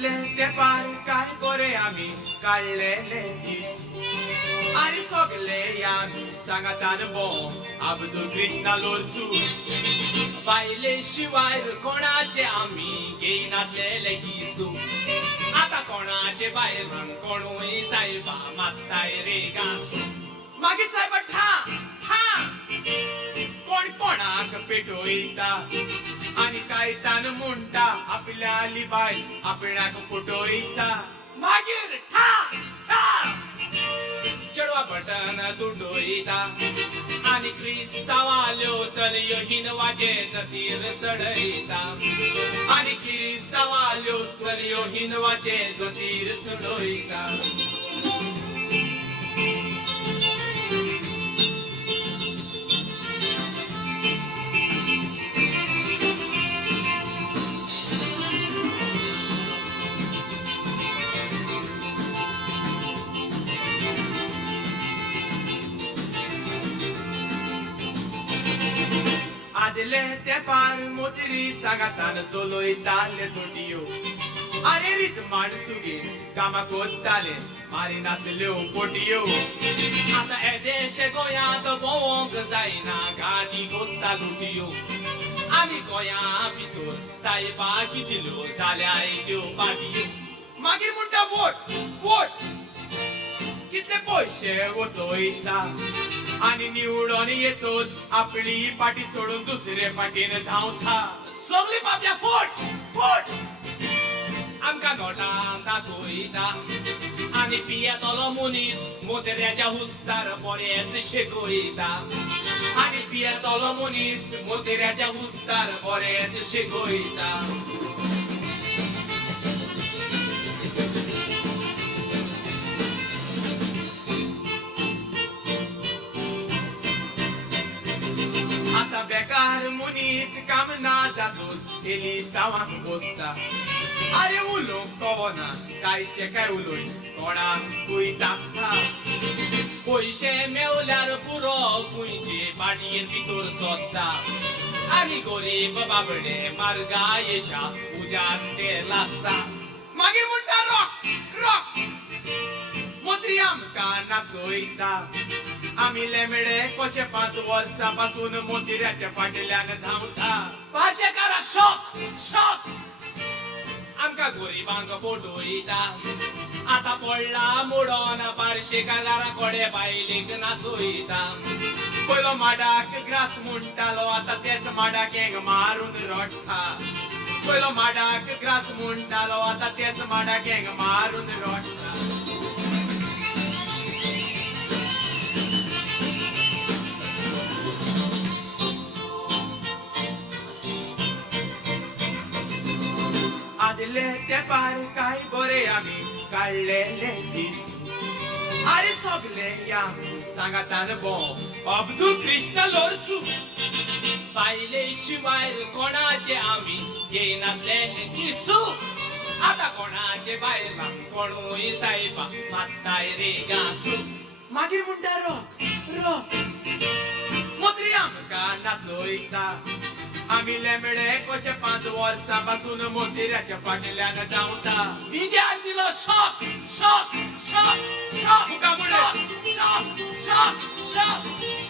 आदले तेंपार काय बरे आमी काडलेले दीस आनी सगले आमी सांगातान भोव अब्दुल कृष्णा लोरसू बायले शिवाय कोणाचे आमी घेयनासलेले किसू आता कोणाचे बायलांक कोणूय सायबा मागताय रे गासू मागीर सायबा ठा ठा कोण कोणाक पेटोयता आनी कायतान म्हणटा आपल्याली बायल आपणाक फुटोयता मागीर ठा ठा चेडवा बटन तुटोयता आनी क्रिस्तावाल्यो चलयो हिनवाचेर तीर चडयता आनी क्रिस्तावाल्यो चलयो हिनवाचेर तीर चडयता आदले तेंपार मोतरी सांगातान चलोयताले चोटयो आरे रीत माणसुगे कामाक कोत्ताले मारी नाचल्यो पोटयो आता हे देश गोंयांत भोवंक जायना गाडी कोत्ता लुटयो आनी गोंया भितर सायबा कितल्यो जाल्याय त्यो पाटयो मागीर म्हणटा वोट वोट कितले पयशे वतोयता आनी निवडून येतोच आपली पाटी सोडून दुसरे पाटीन धांवता सगळी बाबल्या फुट फुट आमकां नोटां दाखयता आनी पियेतलो मनीस मोतऱ्याच्या हुस्तार बरेंच शेकयता आनी पियेतलो मनीस मोतेऱ्याच्या हुस्तार बरेंच शेकयता आता बेकार मनीस काम ना जातून एली सावांक बसता आरे उलोवंक कळना कांयचे काय उलोय कोणाक कुयत आसता पयशे मेवल्यार पुरो खुंयचे पाटयेर भितर सोदता आनी गरीब बाबडे मार्गायेच्या उज्यान ते लासता मागीर म्हणटा रॉक रॉक मोत्री आमकां नाचयता आमी लेमेडे कशे 5 वर्सां पासून मोतिऱ्याच्या फाटल्यान धांवता भाशेकाराक शॉक शॉक आमकां गरीबांक फोटोयता आता पडला मोडोन पार्शेकाराक कोडे बायलेक नाचयता पयलो माडाक ग्रास म्हणटालो आता तेच माडाक हेंग मारून रडटा पयलो माडाक ग्रास म्हणटालो आता तेच माडाक हेंग मारून रडटा आदले तेंपार काय बरे आमी काडलेले दीस आरे सगले आमी सांगातान भोव अब्दुल कृष्णा लोरसू बायले शिवाय कोणाचे आमी घेयनासलेले किसू आता कोणाचे बायलांक कोणूय सायबा मागताय रे गासू मागीर म्हणटा रॉक रॉक मोत्री आमकां नाचयता आमी लेमेडे कशे 5 वर्सां पासून मोतिऱ्याच्या फाटल्यान धांवता विजयान दिलो शॉक शॉक शॉक शॉक तुका म्हणलें. Shock shock shock